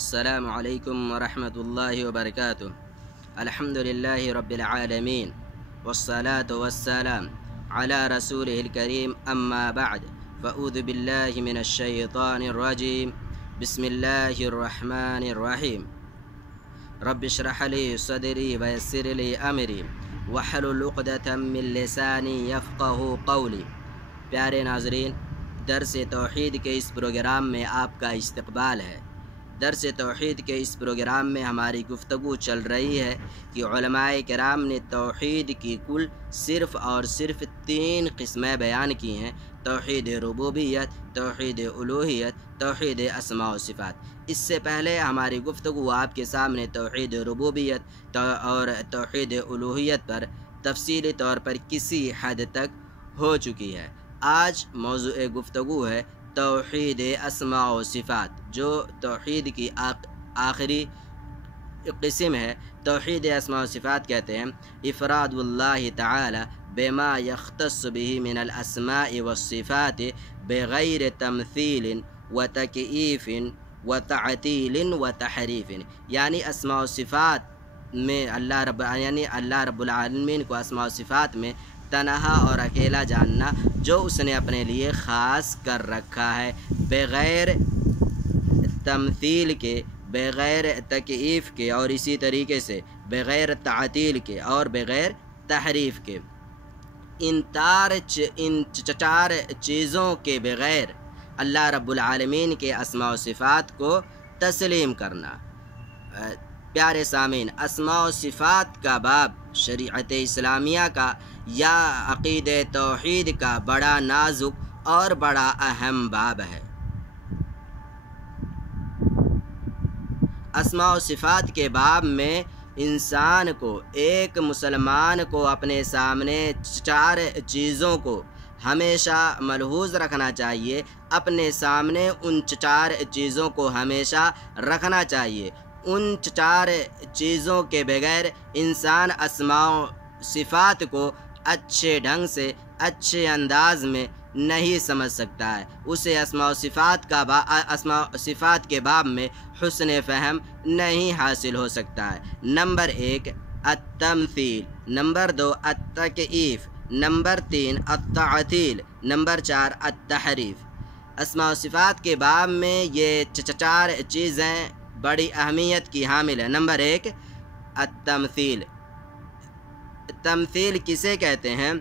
السلام علیکم ورحمۃ اللہ وبرکاتہ۔ الحمد للہ رب العالمین والصلاة والسلام علی رسولہ الکریم، اما بعد فاعوذ باللہ من الشیطان الرجیم، بسم اللہ الرحمن الرحیم۔ رب اشرح لی صدری ویسر لی امری واحلل عقدۃ من لسانی یفقہوا قولی۔ پیارے ناظرین، درس توحید کے اس پروگرام میں آپ کا استقبال ہے۔ درس توحید کے اس پروگرام میں ہماری گفتگو چل رہی ہے کہ علماء کرام نے توحید کی کل صرف اور صرف 3 قسمیں بیان کی ہیں: توحید ربوبیت، توحید الوہیت، توحید اسماء و صفات۔ اس سے پہلے ہماری گفتگو آپ کے سامنے توحید ربوبیت اور توحید الوہیت پر تفصیلی طور پر کسی حد تک ہو چکی ہے۔ آج موضوع گفتگو ہے توحید اسماء و صفات، جو توحید کی آخری قسم ہے۔ توحید اسماء و صفات کہتے ہیں افراد اللہ تعالی بما یختص به من الاسماء والصفات بغیر تمثیل و تکییف و تعطیل و تحریف، یعنی اسماء و صفات میں اللہ رب العالمین کو اسماء و صفات میں تنہا اور اکیلا جاننا جو اس نے اپنے لیے خاص کر رکھا ہے، بغیر تمثیل کے، بغیر تکییف کے، اور اسی طریقے سے بغیر تعطیل کے اور بغیر تحریف کے۔ ان 4 چیزوں کے بغیر اللہ رب العالمین کے اسماء و صفات کو تسلیم کرنا۔ پیارے سامعین، اسماء و صفات کا باب شریعت اسلامیہ کا یا عقید توحید کا بڑا نازک اور بڑا اہم باب ہے۔ اسماء و صفات کے باب میں انسان کو، ایک مسلمان کو اپنے سامنے 4 چیزوں کو ہمیشہ ملحوظ رکھنا چاہیے، اپنے سامنے ان 4 چیزوں کو ہمیشہ رکھنا چاہیے۔ ان 4 چیزوں کے بغیر انسان اسماء و صفات کو اچھے ڈھنگ سے، اچھے انداز میں نہیں سمجھ سکتا ہے۔ اسے اسماء و صفات کے باب میں حسن فہم نہیں حاصل ہو سکتا ہے۔ نمبر 1 التمثیل، نمبر 2 التکییف، نمبر 3 التعطیل، نمبر 4 التحریف۔ اسماء و صفات کے باب میں یہ 4 چیزیں بڑی اہمیت کی حامل ہیں۔ نمبر 1 التمثیل۔ تمثیل کسے کہتے ہیں؟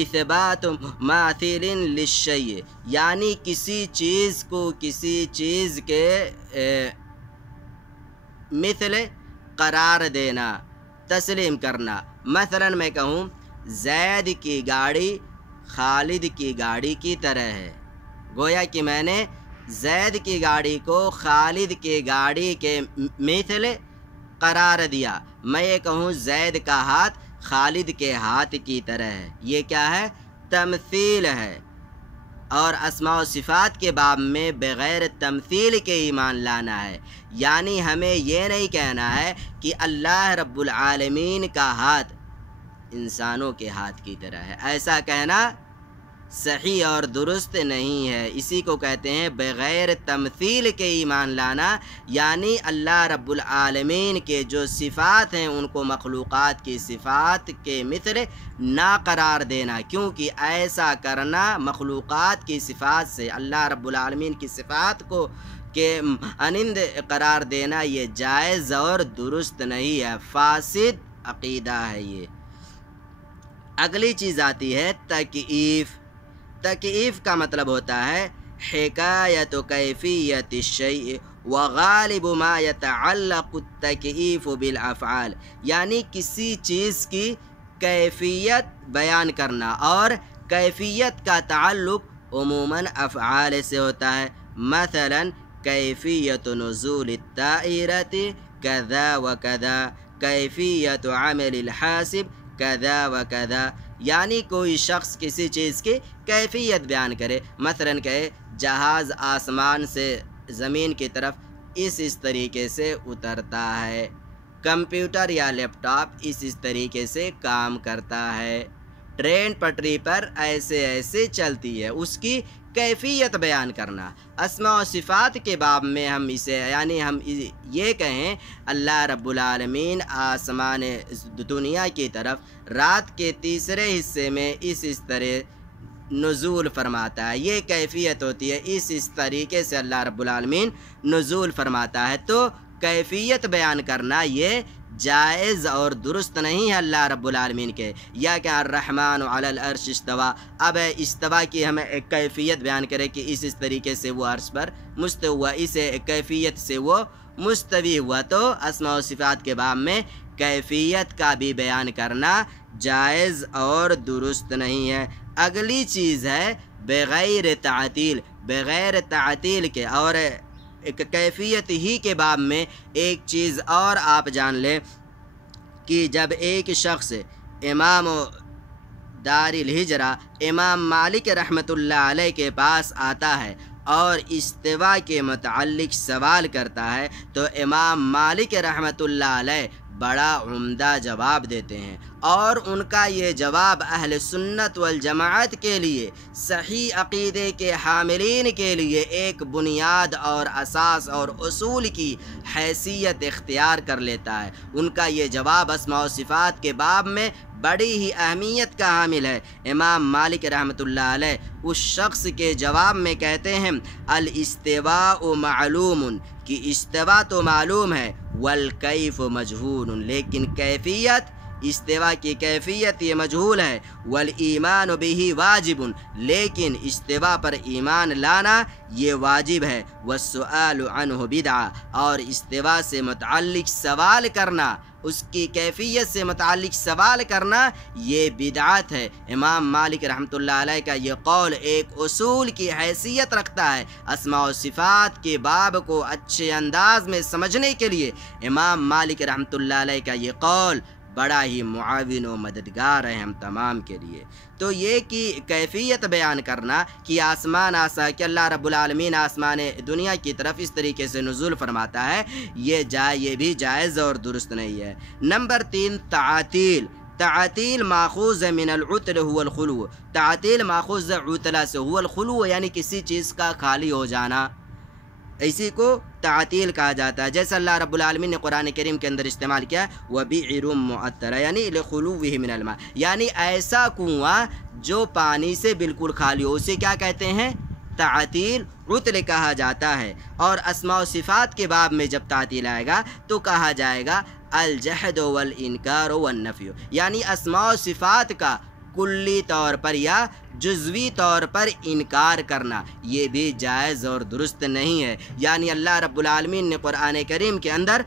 اثبات ماثل للشیء، یعنی کسی چیز کو کسی چیز کے مثل قرار دینا، تسلیم کرنا۔ مثلا میں کہوں زید کی گاڑی خالد کی گاڑی کی طرح ہے، گویا کہ میں نے زید کی گاڑی کو خالد کی گاڑی کے مثل قرار دیا۔ میں یہ کہوں زید کا ہاتھ خالد کے ہاتھ کی طرح ہے، یہ کیا ہے؟ تمثیل ہے۔ اور اسماء و صفات کے باب میں بغیر تمثیل کے ایمان لانا ہے، یعنی ہمیں یہ نہیں کہنا ہے کہ اللہ رب العالمین کا ہاتھ انسانوں کے ہاتھ کی طرح ہے۔ ایسا کہنا صحیح اور درست نہیں ہے۔ اسی کو کہتے ہیں بغیر تمثیل کے ایمان لانا، یعنی اللہ رب العالمین کے جو صفات ہیں ان کو مخلوقات کی صفات کے مثل نہ قرار دینا، کیونکہ ایسا کرنا مخلوقات کی صفات سے اللہ رب العالمین کی صفات کو کہ انند قرار دینا یہ جائز اور درست نہیں ہے، فاسد عقیدہ ہے یہ۔ اگلی چیز آتی ہے تکییف۔ تکییف کا مطلب ہوتا ہے حکایت کیفیت الشیء وغالب ما یتعلق التکییف بالافعال، یعنی کسی چیز کی کیفیت بیان کرنا، اور کیفیت کا تعلق عموماً افعال سے ہوتا ہے۔ مثلا کیفیت نزول الطائرۃ کذا و کذا، کیفیت عمل الحاسب کذا و کذا، یعنی کوئی شخص کسی چیز کی کیفیت بیان کرے، مثلا کہے جہاز آسمان سے زمین کی طرف اس طریقے سے اترتا ہے، کمپیوٹر یا لیپ ٹاپ اس طریقے سے کام کرتا ہے، ٹرین پٹری پر ایسے ایسے چلتی ہے۔ اس کی کیفیت بیان کرنا۔ اسماء و صفات کے باب میں ہم اسے یعنی ہم یہ کہیں اللہ رب العالمین آسمان دنیا کی طرف رات کے تیسرے حصے میں اس طرح نزول فرماتا ہے، یہ کیفیت ہوتی ہے، اس طریقے سے اللہ رب العالمین نزول فرماتا ہے، تو کیفیت بیان کرنا یہ جائز اور درست نہیں ہے اللہ رب العالمین کے۔ یا کہ الرحمن علی العرش استوى، اب استوا کی ہمیں ایک کیفیت بیان کرے کہ اس طریقے سے وہ عرش پر مستوی ہوا، اس کیفیت سے وہ مستوی ہوا، تو اسماء و صفات کے باب میں کیفیت کا بھی بیان کرنا جائز اور درست نہیں ہے۔ اگلی چیز ہے بغیر تعطیل، بغیر تعطیل کے، اور ایک کیفیت ہی کے باب میں ایک چیز اور آپ جان لیں کہ جب ایک شخص امام دار الہجرہ امام مالک رحمۃ اللہ علیہ کے پاس آتا ہے اور استوا کے متعلق سوال کرتا ہے تو امام مالک رحمۃ اللہ علیہ بڑا عمدہ جواب دیتے ہیں، اور ان کا یہ جواب اہل سنت والجماعت کے لیے، صحیح عقیدے کے حاملین کے لیے ایک بنیاد اور اساس اور اصول کی حیثیت اختیار کر لیتا ہے۔ ان کا یہ جواب اسماء و صفات کے باب میں بڑی ہی اہمیت کا حامل ہے۔ امام مالک رحمۃ اللہ علیہ اس شخص کے جواب میں کہتے ہیں الاستواء معلوم، کہ استوا تو معلوم ہے، والکیف مجہول، لیکن کیفیت، استوا کی کیفیت یہ مجہول ہے، والایمان بہ واجب، لیکن استوا پر ایمان لانا یہ واجب ہے، والسؤال عنہ بدعہ، اور استوا سے متعلق سوال کرنا، اس کی کیفیت سے متعلق سوال کرنا یہ بدعت ہے۔ امام مالک رحمۃ اللہ علیہ کا یہ قول ایک اصول کی حیثیت رکھتا ہے۔ اسماء و صفات کے باب کو اچھے انداز میں سمجھنے کے لیے امام مالک رحمۃ اللہ علیہ کا یہ قول بڑا ہی معاون و مددگار ہے ہم تمام کے لیے۔ تو یہ کہ کیفیت بیان کرنا کہ کہ اللہ رب العالمین آسمان دنیا کی طرف اس طریقے سے نزول فرماتا ہے، یہ بھی جائز اور درست نہیں ہے۔ نمبر 3 تعطیل۔ تعطیل ماخوذ من العطل هو الخلو، تعطیل ماخوذ عطلہ سے، هو الخلو یعنی کسی چیز کا خالی ہو جانا، اسی کو تعطیل کہا جاتا ہے۔ جیسا اللہ رب العالمین نے قرآن کریم کے اندر استعمال کیا وَبِئْرٌ مُعَطَّلَةٌ یعنی لِخُلُوِّهِ مِنَ الْمَاءِ، یعنی ایسا کنواں جو پانی سے بالکل خالی ہو، اسے کیا کہتے ہیں؟ تعطیل عطل کہا جاتا ہے۔ اور اسماء و صفات کے باب میں جب تعطیل آئے گا تو کہا جائے گا الجحد والانکار والنفی، یعنی اسماء و صفات کا کلی طور پر یا جزوی طور پر انکار کرنا یہ بھی جائز اور درست نہیں ہے۔ یعنی اللہ رب العالمین نے قرآن کریم کے اندر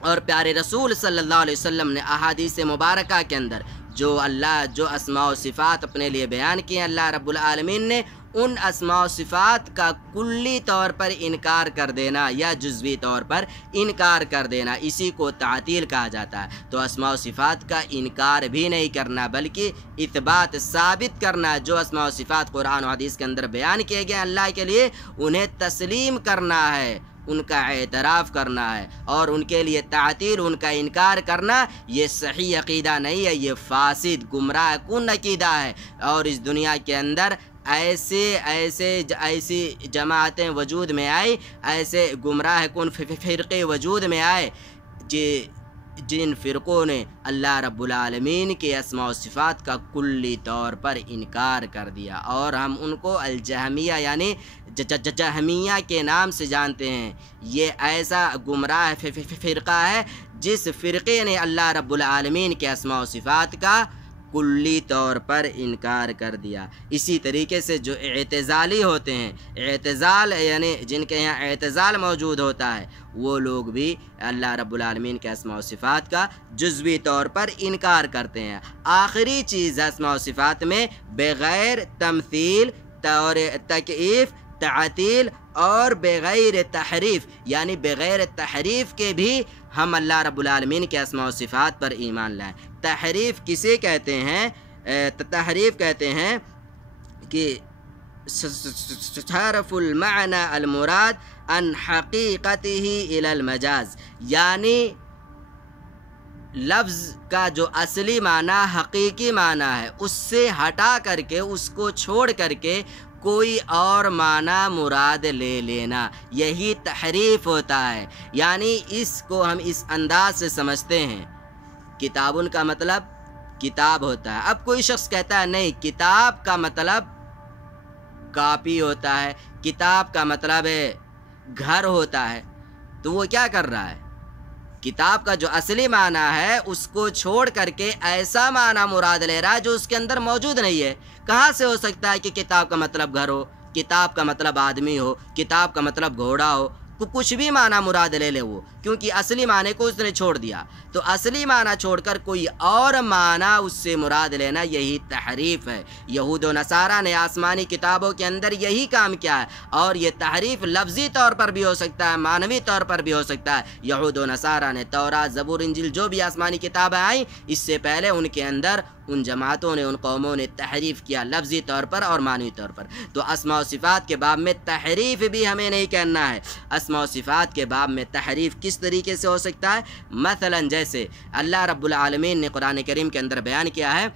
اور پیارے رسول صلی اللہ علیہ وسلم نے احادیث مبارکہ کے اندر جو اسماء و صفات اپنے لیے بیان کیے، اللہ رب العالمین نے ان اسماء و صفات کا کلی طور پر انکار کر دینا یا جزوی طور پر انکار کر دینا، اسی کو تعطیل کہا جاتا ہے۔ تو اسماء و صفات کا انکار بھی نہیں کرنا بلکہ اثبات ثابت کرنا، جو اسماء و صفات قرآن و حدیث کے اندر بیان کیے گئے اللہ کے لیے انہیں تسلیم کرنا ہے، ان کا اعتراف کرنا ہے، اور ان کے لیے تعطیل، ان کا انکار کرنا یہ صحیح عقیدہ نہیں ہے، یہ فاسد گمراہ کن عقیدہ ہے۔ اور اس دنیا کے اندر ایسی جماعتیں وجود میں آئی، ایسے گمراہ کن فرقے وجود میں آئے جن فرقوں نے اللہ رب العالمین کے اسماء و صفات کا کلی طور پر انکار کر دیا، اور ہم ان کو الجہمیہ یعنی جہمیہ کے نام سے جانتے ہیں۔ یہ ایسا گمراہ فرقہ ہے جس فرقے نے اللہ رب العالمین کے اسماء و صفات کا کلی طور پر انکار کر دیا۔ اسی طریقے سے جو اعتزالی ہوتے ہیں، اعتزال یعنی جن کے یہاں اعتزال موجود ہوتا ہے، وہ لوگ بھی اللہ رب العالمین کے اسماء و صفات کا جزوی طور پر انکار کرتے ہیں۔ آخری چیز اسماء و صفات میں بغیر تمثیل، تکییف، تعطیل اور بغیر تحریف، یعنی بغیر تحریف کے بھی ہم اللہ رب العالمین کے اسماء و صفات پر ایمان لائیں۔ تحریف کسے کہتے ہیں؟ تحریف کہتے ہیں کہ صرف المعنى المراد عن حقیقته الى المجاز، یعنی لفظ کا جو اصلی معنی حقیقی معنی ہے اس سے ہٹا کر کے، اس کو چھوڑ کر کے کوئی اور معنی مراد لے لینا، یہی تحریف ہوتا ہے۔ یعنی اس کو ہم اس انداز سے سمجھتے ہیں، کتابن کا مطلب کتاب ہوتا ہے، اب کوئی شخص کہتا ہے نہیں، کتاب کا مطلب کاپی ہوتا ہے، کتاب کا مطلب گھر ہوتا ہے، تو وہ کیا کر رہا ہے؟ کتاب کا جو اصلی معنی ہے اس کو چھوڑ کر کے ایسا معنی مراد لے رہا ہے جو اس کے اندر موجود نہیں ہے۔ کہاں سے ہو سکتا ہے کہ کتاب کا مطلب گھر ہو، کتاب کا مطلب آدمی ہو، کتاب کا مطلب گھوڑا ہو، کچھ بھی معنی مراد لے لے وہ، کیونکہ اصلی معنی کو اس نے چھوڑ دیا۔ تو اصلی معنی چھوڑ کر کوئی اور معنی اس سے مراد لینا، یہی تحریف ہے۔ یہود و نصارہ نے آسمانی کتابوں کے اندر یہی کام کیا ہے، اور یہ تحریف لفظی طور پر بھی ہو سکتا ہے، معنوی طور پر بھی ہو سکتا ہے۔ یہود و نصارہ نے تورات، زبور، انجیل، جو بھی آسمانی کتابیں آئیں، اس سے پہلے ان کے اندر ان جماعتوں نے، ان قوموں نے تحریف کیا، لفظی طور پر اور معنوی طور پر۔ تو اسماء و صفات کے باب میں تحریف بھی ہمیں نہیں کرنا ہے۔ اسماء و صفات کے باب میں تحریف کس طریقے سے ہو سکتا ہے؟ مثلا جیسے اللہ رب العالمین نے قرآن کریم کے اندر بیان کیا ہے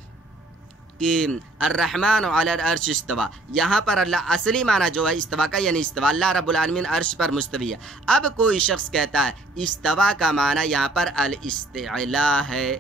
کہ الرحمن علی العرش استوى، یہاں پر اللہ اصلی معنی جو ہے استوا کا، یعنی استوا، اللہ رب العالمین عرش پر مستوی ہے۔ اب کوئی شخص کہتا ہے استوا کا معنی یہاں پر الاستعلاء ہے،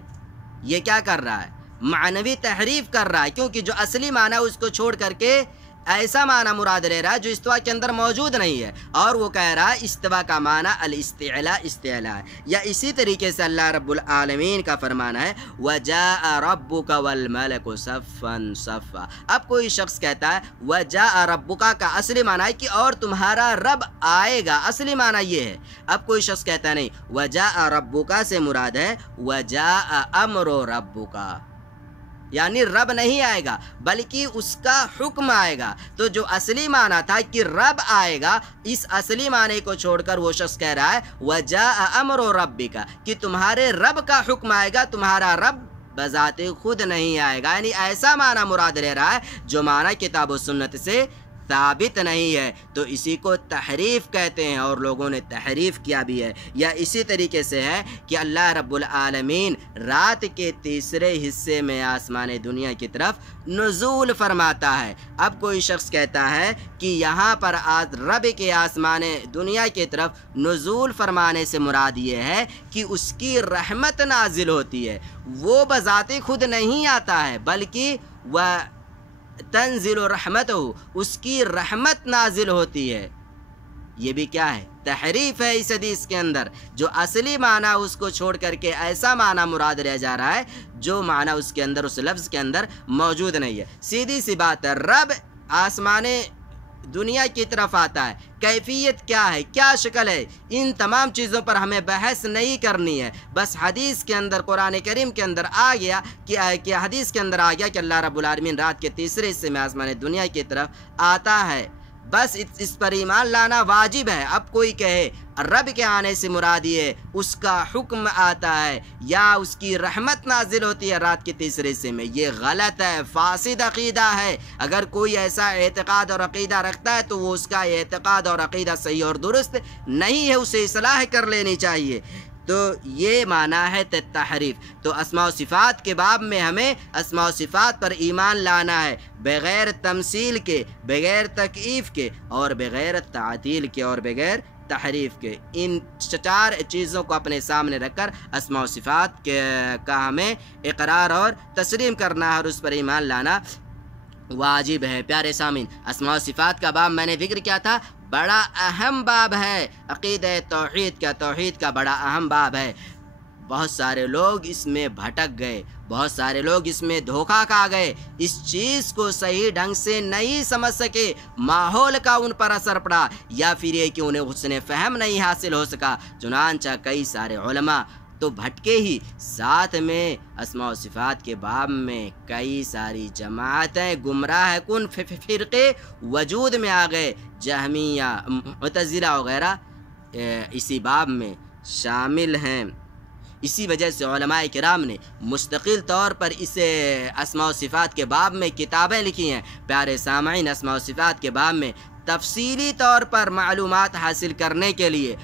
یہ کیا کر رہا ہے؟ معنوی تحریف کر رہا ہے، کیونکہ جو اصلی معنی اس کو چھوڑ کر کے ایسا معنی مراد لے رہا ہے جو استوا کے اندر موجود نہیں ہے، اور وہ کہہ رہا ہے استوا کا معنی الاستعلاء استعلاء ہے۔ یا اسی طریقے سے اللہ رب العالمین کا فرمانا ہے وَجَاءَ رَبُّكَ وَالْمَلَكُ صَفًّا صَفًّا۔ اب کوئی شخص کہتا ہے وَجَاءَ رَبُّكَ کا اصلی معنی ہے کہ اور تمہارا رب آئے گا، اصلی معنی یہ ہے۔ اب کوئی شخص کہتا ہے نہیں، وَجَاءَ رَبُّكَ سے مراد ہے وَجَاءَ أَمْرُ رَبُّكَ، یعنی رب نہیں آئے گا بلکہ اس کا حکم آئے گا۔ تو جو اصلی معنی تھا کہ رب آئے گا، اس اصلی معنی کو چھوڑ کر وہ شخص کہہ رہا ہے وَجَاءَ أَمْرُ رَبِّكَ، کہ تمہارے رب کا حکم آئے گا، تمہارا رب بذات خود نہیں آئے گا، یعنی ایسا معنی مراد لے رہا ہے جو معنی کتاب و سنت سے ثابت نہیں ہے، تو اسی کو تحریف کہتے ہیں، اور لوگوں نے تحریف کیا بھی ہے۔ یا اسی طریقے سے ہے کہ اللہ رب العالمین رات کے تیسرے حصے میں آسمان دنیا کی طرف نزول فرماتا ہے۔ اب کوئی شخص کہتا ہے کہ یہاں پر رب کے آسمان دنیا کی طرف نزول فرمانے سے مراد یہ ہے کہ اس کی رحمت نازل ہوتی ہے، وہ بذات خود نہیں آتا ہے بلکہ وہ تنزل رحمتہ، اس کی رحمت نازل ہوتی ہے۔ یہ بھی کیا ہے؟ تحریف ہے اس حدیث کے اندر، جو اصلی معنی اس کو چھوڑ کر کے ایسا معنی مراد لیا جا رہا ہے جو معنی اس کے اندر، اس لفظ کے اندر موجود نہیں ہے۔ سیدھی سی بات ہے، رب آسمان دنیا کی طرف آتا ہے، کیفیت کیا ہے، کیا شکل ہے، ان تمام چیزوں پر ہمیں بحث نہیں کرنی ہے، بس حدیث کے اندر، قرآن کریم کے اندر آ گیا کہ حدیث کے اندر آ گیا کہ اللہ رب العالمین رات کے تیسرے حصے میں آسمان دنیا کی طرف آتا ہے، بس اس پر ایمان لانا واجب ہے۔ اب کوئی کہے رب کے آنے سے مراد یہ اس کا حکم آتا ہے یا اس کی رحمت نازل ہوتی ہے رات کے تیسرے حصے میں، یہ غلط ہے، فاسد عقیدہ ہے۔ اگر کوئی ایسا اعتقاد اور عقیدہ رکھتا ہے تو وہ اس کا اعتقاد اور عقیدہ صحیح اور درست نہیں ہے، اسے اصلاح کر لینی چاہیے۔ تو یہ معنی ہے تحریف۔ تو اسماء و صفات کے باب میں ہمیں اسماء و صفات پر ایمان لانا ہے، بغیر تمثیل کے، بغیر تکییف کے، اور بغیر تعطیل کے، اور بغیر تحریف کے۔ ان چار چیزوں کو اپنے سامنے رکھ کر اسماء و صفات کا ہمیں اقرار اور تسلیم کرنا ہے اور اس پر ایمان لانا واجب ہے۔ پیارے سامعین، اسماء و صفات کا باب میں نے ذکر کیا تھا، بڑا اہم باب ہے، عقیدہ توحید کا بڑا اہم باب ہے۔ بہت سارے لوگ اس میں بھٹک گئے، بہت سارے لوگ اس میں دھوکہ کھا گئے، اس چیز کو صحیح ڈھنگ سے نہیں سمجھ سکے، ماحول کا ان پر اثر پڑا، یا پھر یہ کہ انہیں حسن فہم نہیں حاصل ہو سکا، چنانچہ کئی سارے علماء تو بھٹکے ہی، ساتھ میں اسماء و صفات کے باب میں کئی ساری جماعتیں گمراہ کن فرقے وجود میں آ گئے، جہمیہ، معتزلہ وغیرہ اسی باب میں شامل ہیں۔ اسی وجہ سے علماء کرام نے مستقل طور پر اسے اسماء و صفات کے باب میں کتابیں لکھی ہیں۔ پیارے سامعین، اسماء و صفات کے باب میں تفصیلی طور پر معلومات حاصل کرنے کے لیے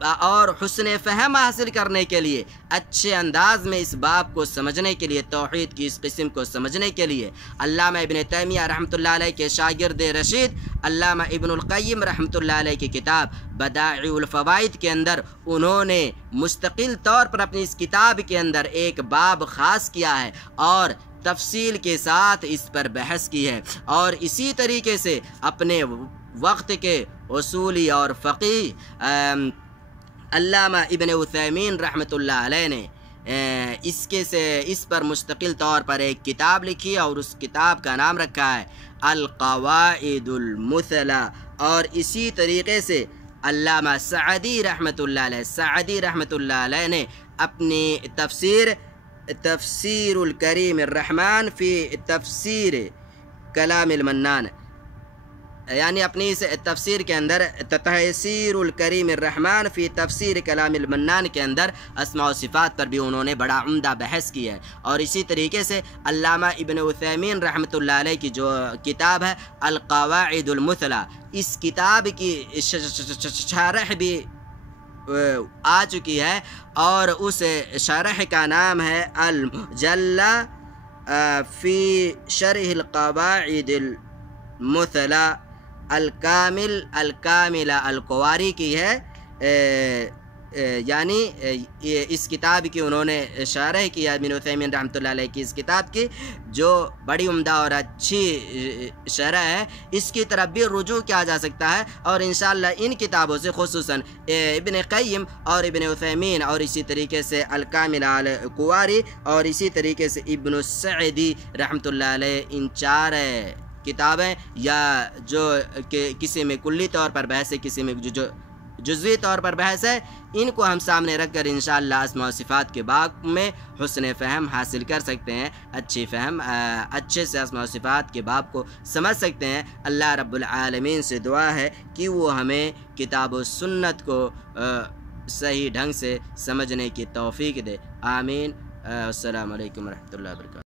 اور حسن فہم حاصل کرنے کے لیے، اچھے انداز میں اس باب کو سمجھنے کے لیے، توحید کی اس قسم کو سمجھنے کے لیے علامہ ابن تیمیہ رحمۃ اللہ علیہ کے شاگرد رشید علامہ ابن القیم رحمۃ اللہ علیہ کی کتاب بدائع الفوائد کے اندر انہوں نے مستقل طور پر اپنی اس کتاب کے اندر ایک باب خاص کیا ہے اور تفصیل کے ساتھ اس پر بحث کی ہے، اور اسی طریقے سے اپنے وقت کے اصولی اور فقیہ علامہ ابن عثیمین رحمۃ اللہ علیہ نے اس پر مستقل طور پر ایک کتاب لکھی اور اس کتاب کا نام رکھا ہے القواعد المثلی، اور اسی طریقے سے علامہ سعدی رحمۃ اللہ علیہ نے اپنی تفسیر الکریم الرحمن فی تفسیر کلام المنان، یعنی اپنی اس تفسیر کے اندر تفسیر الکریم الرحمن فی تفسیر کلام المنان کے اندر اسماء و صفات پر بھی انہوں نے بڑا عمدہ بحث کی ہے، اور اسی طریقے سے علامہ ابن عثیمین رحمۃ اللہ علیہ کی جو کتاب ہے القواعد المثلی، اس کتاب کی شرح بھی آ چکی ہے، اور اس شرح کا نام ہے المجلہ فی شرح القواعد المثلی الکاملہ القواری کی ہے، یعنی اس کتاب کی انہوں نے شرح کیا ابن عثیمین رحمۃ اللہ علیہ کی اس کتاب کی، جو بڑی عمدہ اور اچھی شرح ہے، اس کی طرف بھی رجوع کیا جا سکتا ہے، اور انشاءاللہ ان کتابوں سے خصوصاً ابن قیم اور ابن عثیمین اور اسی طریقے سے الکاملہ القواری اور اسی طریقے سے ابن السعدی رحمۃ اللہ علیہ، ان 4 کتابیں یا جو کہ کسی میں کلی طور پر بحث ہے، کسی میں جو جزوی طور پر بحث ہے، ان کو ہم سامنے رکھ کر انشاءاللہ اسماء و صفات کے باب میں حسن فہم حاصل کر سکتے ہیں، اچھے سے اسماء و صفات کے باب کو سمجھ سکتے ہیں۔ اللہ رب العالمین سے دعا ہے کہ وہ ہمیں کتاب و سنت کو صحیح ڈھنگ سے سمجھنے کی توفیق دے، آمین۔ السلام علیکم ورحمۃ اللہ وبرکاتہ۔